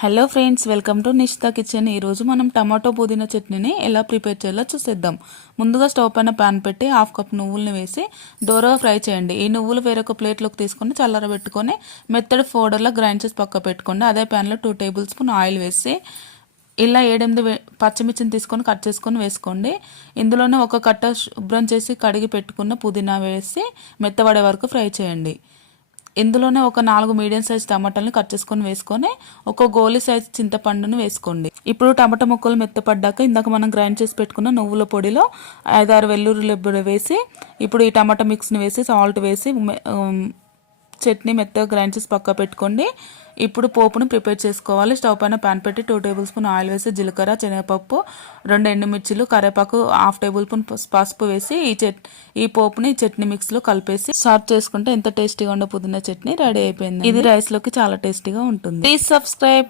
Hello friends, welcome to Nishita kitchen. ఈరోజు మనం tomato పుదీనా చట్నీని ఎలా ప్రిపేర్ చేయాలో చూసేద్దాం. ముందుగా స్టవ్ పైన ప్యాన్ పెట్టి 1/2 కప్ నువ్వుల్ని వేసి దోరగా ఫ్రై చేయండి. ఈ నువ్వులు వేరొక ప్లేట్లోకి తీసుకొని చల్లారబెట్టుకొని మెత్తడి పౌడర్లా గ్రైండ్ చేసి పక్క పెట్టుకోండి. అదే ప్యాన్లో 2 టేబుల్ స్పూన్ ఆయిల్ వేసి ఇలా 7-8 పచ్చిమిర్చిని తీసుకొని కట్ చేసుకొని వేసుకోండి. ఇందులోనే ఒక కట్ట శుభ్రం చేసి కడిగి పెట్టుకున్న పుదీనా వేసి మెత్తబడే వరకు ఫ్రై చేయండి. ఇందులోనే ఒక 4 మీడియం సైజ్ టమాటాలను కట్ చేసుకొని వేసుకొని ఒక గోలి సైజ్ చింతపండును వేసుకోండి. ఇప్పుడు టమాటా ముక్కలు మెత్తపడ్డాక ఇందాక మనం గ్రైండ్ చేసి పెట్టుకున్న నువ్వుల పొడిలో 5-6 వెల్లుల్లి వేసి ఇప్పుడు ఈ టమాటా మిక్స్ని వేసి సాల్ట్ వేసి చట్నీ మెత్తగా గ్రైండ్ చేసి పక్క పెట్టుకోండి. ఇప్పుడు పోపును ప్రిపేర్ చేసుకోవాలి. స్టవ్ పైన ప్యాన్ పెట్టి 2 టేబుల్ స్పూన్ ఆయిల్ వేసి జీలకర్ర, శనగపప్పు, 2 ఎండుమిర్చిలు, కరివేపాకు, 1/2 టేబుల్ స్పూన్ పసుపు వేసి ఈ పోపుని చట్నీ మిక్స్లో కలిపేసి సర్వ్ చేసుకుంటే ఎంత టేస్టీగా ఉండే పుదీనా చట్నీ రెడీ అయిపోయింది. ఇది రైస్లోకి చాలా టేస్టీగా ఉంటుంది. Please subscribe.